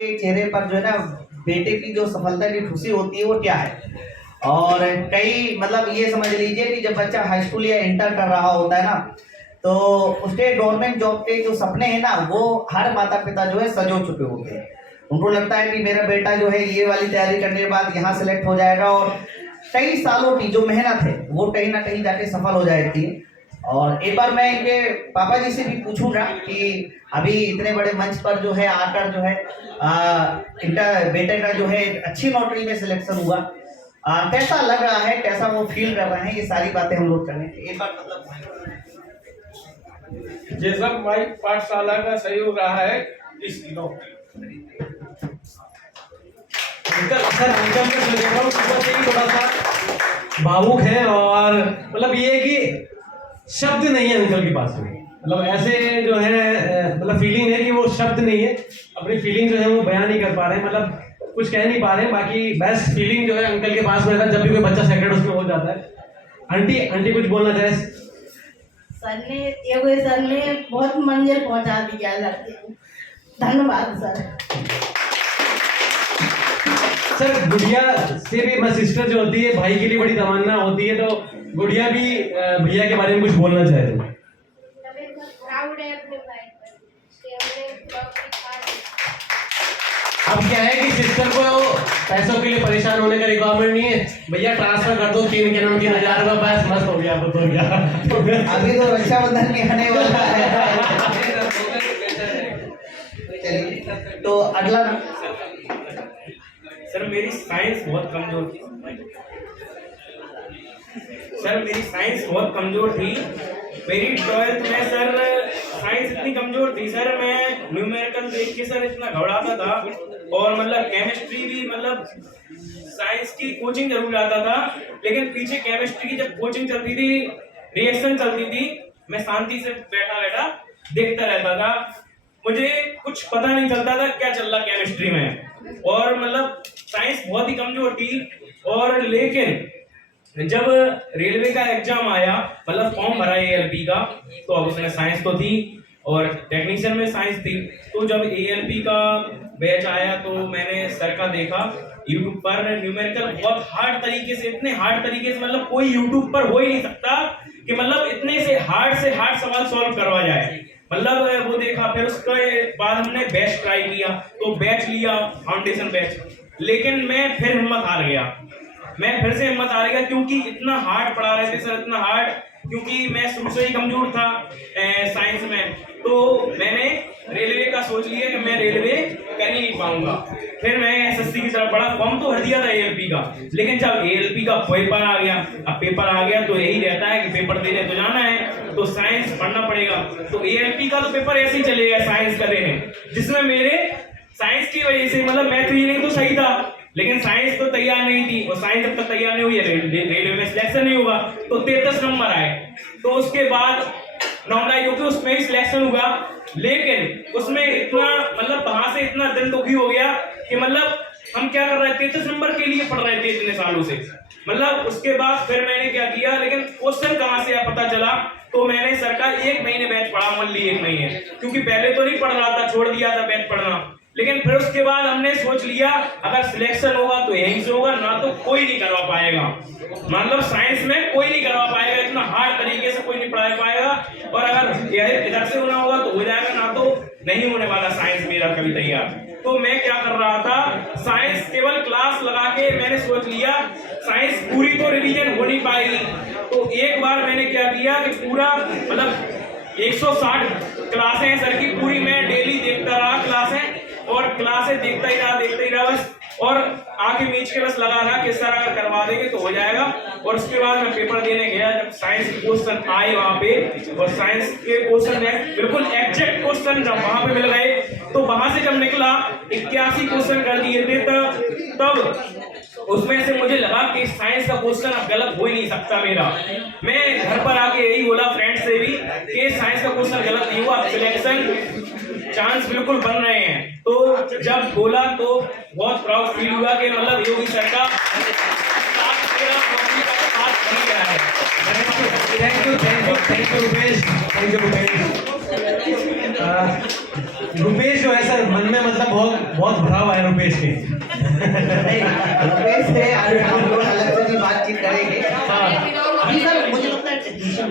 के चेहरे पर जो है ना बेटे की जो सफलता की खुशी होती है वो क्या है। और कई मतलब ये समझ लीजिए कि जब बच्चा हाई स्कूल या इंटर कर रहा होता है ना, तो उसके गवर्नमेंट जॉब के जो सपने हैं ना वो हर माता पिता जो है सजो चुके होते हैं। उनको लगता है कि मेरा बेटा जो है ये वाली तैयारी करने के बाद यहाँ सेलेक्ट हो जाएगा और कई सालों की जो मेहनत है वो कहीं ना कहीं जाके सफल हो जाती है। और एक बार मैं इनके पापा जी से भी पूछूंगा कि अभी इतने बड़े मंच पर जो है आकर जो है इनका बेटे का जो है अच्छी नौकरी में सिलेक्शन हुआ, कैसा लग रहा है, कैसा वो फील कर रहे हैं, ये सारी बातें हम लोग करेंगे। एक बार मतलब जैसा हमारी पाठशाला का सहयोग रहा है इस दिनों अंकल के स्वभाव से ही थोड़ा सा भावुक है और मतलब ये है कि शब्द नहीं है अंकल के पास में, मतलब ऐसे जो है मतलब फीलिंग है कि वो शब्द नहीं है, अपनी फीलिंग जो है वो बयान नहीं कर पा रहे हैं, मतलब कुछ कह नहीं पा रहे हैं। बाकी बेस्ट फीलिंग जो है अंकल के पास में था जब भी कोई बच्चा सेकंड उसमें हो जाता है। आंटी कुछ बोलना चाहे? सर ने बहुत मंजिल पहुंचा दिया लड़के को, धन्यवाद सर। सर गुड़िया से भी मैं सिस्टर जो होती है भाई के लिए बड़ी तमन्ना होती है, तो गुड़िया भी भैया के बारे में कुछ बोलना चाहे तो? अब क्या है कि सिस्टर को पैसों के लिए परेशान होने का रिक्वायरमेंट नहीं है, भैया ट्रांसफर कर दो 3,000 रुपये बस मस्त हो गया तो हो गया। अभी तो रक्षाबंधन के आने वाला है। चलिए तो अगला सर मेरी साइंस बहुत कमजोर थी। सर मेरी साइंस बहुत कमजोर थी। मेरी 12th में सर साइंस इतनी कमजोर थी सर, मैं न्यूमेरिकल देख के सर इतना घबराता था और मतलब केमिस्ट्री भी मतलब साइंस की कोचिंग जरूर जाता था, लेकिन पीछे केमिस्ट्री की जब कोचिंग चलती थी, रिएक्शन चलती थी, मैं शांति से बैठा बैठा देखता रहता था। मुझे कुछ पता नहीं चलता था क्या चल रहा केमिस्ट्री में, और मतलब साइंस बहुत ही कमजोर थी। और लेकिन जब रेलवे का एग्जाम आया, मतलब फॉर्म भरा एएलपी का, तो अब उसमें साइंस तो थी और टेक्नीशियन में साइंस थी। तो जब एएलपी का बैच आया तो मैंने सर का देखा यूट्यूब पर न्यूमेरिकल बहुत हार्ड तरीके से, इतने हार्ड तरीके से, मतलब कोई यूट्यूब पर हो ही नहीं सकता कि मतलब इतने से हार्ड सवाल सॉल्व करवा जाए, मतलब वो देखा। फिर उसके बाद हमने बैच ट्राई किया, तो बैच लिया फाउंडेशन बैच, लेकिन मैं फिर हिम्मत हार गया। मैं फिर से हिम्मत हार गया क्योंकि इतना हार्ड पढ़ा रहे थे सर, इतना हार्ड, क्योंकि मैं शुरू से ही कमजोर था साइंस में। तो मैंने रेलवे का सोच लिया कि मैं रेलवे कर ही नहीं पाऊंगा। फिर मैं एसएससी की तरफ बढ़ा, फॉर्म तो भर दिया था एएलपी का, लेकिन जब एएलपी का पेपर आ गया, अब पेपर आ गया तो यही रहता है कि पेपर देने तो जाना है, तो साइंस पढ़ना पड़ेगा। तो एएलपी का तो पेपर ऐसे ही चलेगा साइंस का देने, जिसमें मेरे साइंस की वजह से मतलब मैथ रीजनिंग तो सही था, लेकिन साइंस तो तैयार नहीं थी, और साइंस जब तक तैयार नहीं हुई रेलवे में सिलेक्शन नहीं हुआ, तो 33 नंबर आए। तो उसके बाद नॉर्मल क्योंकि उसमें ही सिलेक्शन हुआ, लेकिन उसमें इतना मतलब वहां से इतना दिल दुखी हो गया कि मतलब हम क्या कर रहे थे, 33 नंबर के लिए पढ़ रहे थे इतने सालों से। मतलब उसके बाद फिर मैंने क्या किया, लेकिन क्वेश्चन कहां से पता चला, तो मैंने सर का 1 महीने बैच पढ़ा, ओनली 1 महीने, क्योंकि पहले तो नहीं पढ़ रहा था, छोड़ दिया था बैच पढ़ना। लेकिन फिर उसके बाद हमने सोच लिया अगर सिलेक्शन होगा तो यहीं से होगा, ना तो कोई नहीं करवा पाएगा, मतलब साइंस में कोई नहीं करवा पाएगा, इतना हार्ड तरीके से कोई नहीं पढ़ा पाएगा, और अगर इधर से होना होगा तो हो जाएगा, ना तो नहीं होने वाला साइंस मेरा कभी तैयार। तो मैं क्या कर रहा था, साइंस केवल क्लास लगा के मैंने सोच लिया साइंस पूरी तो रिवीजन हो नहीं पाएगी। तो एक बार मैंने क्या किया कि पूरा मतलब 160 क्लासें हैं सर की, पूरी मैं डेली देखता रहा क्लासें, और क्लासें देखता ही रहा बस, और आगे मीच के बस लगा रहा कि सर अगर करवा देंगे तो हो जाएगा। और उसके बाद मैं पेपर देने गया, जब साइंस के क्वेश्चन आए वहां पे, और साइंस के क्वेश्चन बिल्कुल एग्जैक्ट क्वेश्चन जब वहां पे मिल गए, तो वहां से जब निकला 81 क्वेश्चन कर दिए थे, तब उसमें से मुझे लगा कि साइंस का क्वेश्चन अब गलत हो ही नहीं सकता मेरा। मैं घर पर आके यही बोला फ्रेंड से भी कि साइंस का क्वेश्चन गलत नहीं हुआ, सिलेक्शन चांस बिल्कुल बन रहे हैं। तो जब बोला तो बहुत प्राउड फील हुआ कि मतलब योगी सर का साथ बन गया है। Thank you Rupesh, thank you. Rupesh जो है सर मन में मतलब बहुत बहुत भराव है रुपेश के। नहीं, रुपेश से हम लोग अलग से भी बातचीत करेंगे। अभी सर मुझे लगता है टेक्नीशियन